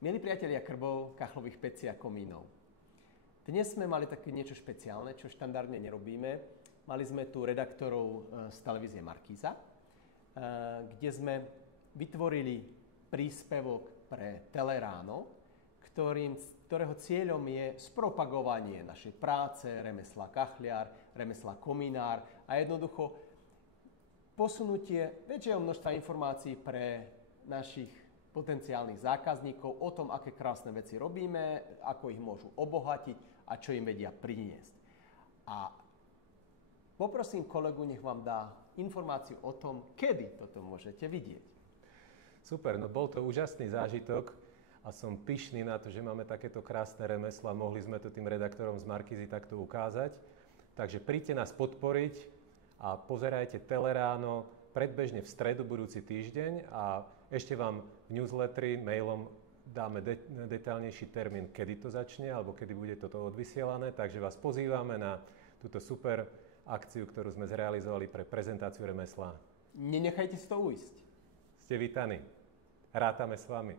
Milí priatelia krbov, kachlových pecí a komínov. Dnes sme mali také niečo špeciálne, čo štandardne nerobíme. Mali sme tu redaktorov z televízie Markíza, kde sme vytvorili príspevok pre Teleráno, ktorého cieľom je spropagovanie našej práce, remesla kachliar, remesla komínár a jednoducho posunutie väčšieho množstva informácií pre našich potenciálnych zákazníkov o tom, aké krásne veci robíme, ako ich môžu obohatiť a čo im vedia priniesť. A poprosím kolegu, nech vám dá informáciu o tom, kedy toto môžete vidieť. Super, no bol to úžasný zážitok a som pyšný na to, že máme takéto krásne remeslo a mohli sme to tým redaktorom z Markízy takto ukázať. Takže príďte nás podporiť a pozerajte Teleráno predbežne v stredu budúci týždeň a ešte vám v newsletteri mailom dáme detailnejší termín, kedy to začne alebo kedy bude toto odvysielané. Takže vás pozývame na túto super akciu, ktorú sme zrealizovali pre prezentáciu remesla. Nenechajte si to ujsť. Ste vítaní. Rátame s vami.